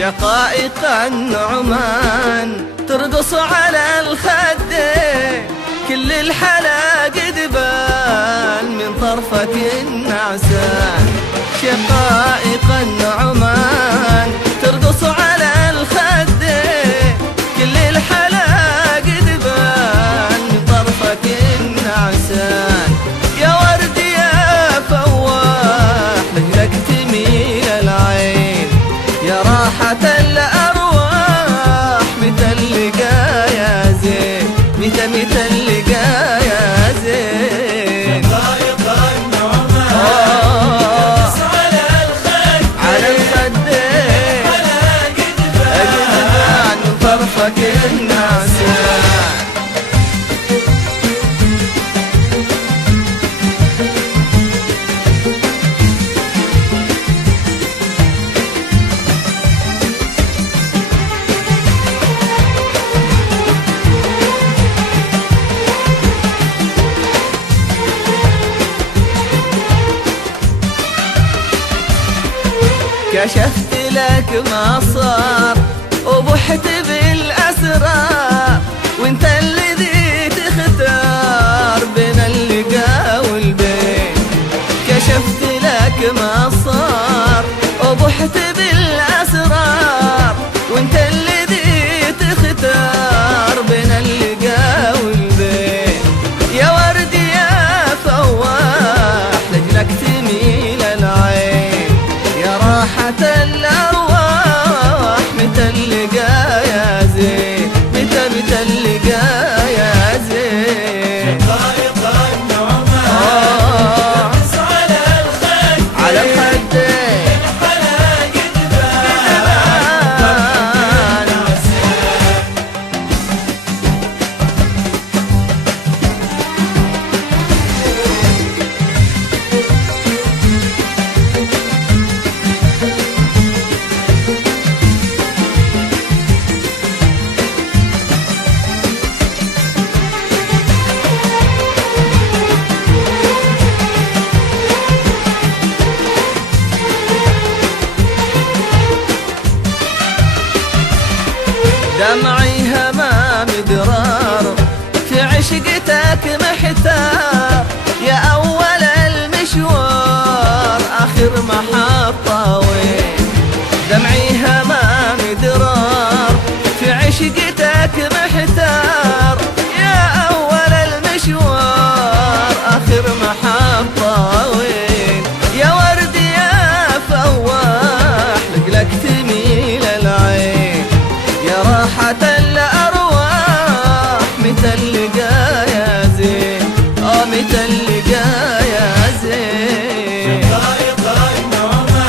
شقائق النعمان ترقص على الخدين، كل الحلا قد بان من طرفك النعسان. شقائق النعمان ترقص على الخدين، كل الحلا قد بان من طرفك النعسان. يا ورد يا فواح لك تميل العين، يا راحة الأرواح متى اللقا يا زين، متى اللقا يا زين. شقائق النعمان ترقص على الخدين، قد بان من طرفك النعسان. كشفت لك ما صار وبحت بالأسرار، وانت الذي تختار بين اللقا والبين. كشفت لك ما صار وبحت بالأسرار، وانت الذي تختار بين اللقا والبين. يا ورد يا فواح لجلك تميل العين، يا راحة الأرواح متى اللقا يا زين، متى اللقا يا زين. شقائق النعمان ترقص على الخدين، الحلا قد بان. دمعي همام درار في عشقتك محتار، يا أول المشوار آخر محطة وين. دمعي همام درار في عشقتك محتار، يا أول المشوار آخر محطة وين. يا ورد يا فواح لك تميل العين، يا راحة الأرواح متى اللقا يا زين، متى اللقا يا زين. شقائق النعمان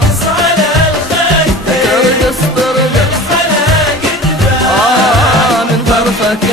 ترقص على الخدين، ترقص الحلا قد بان. من طرفك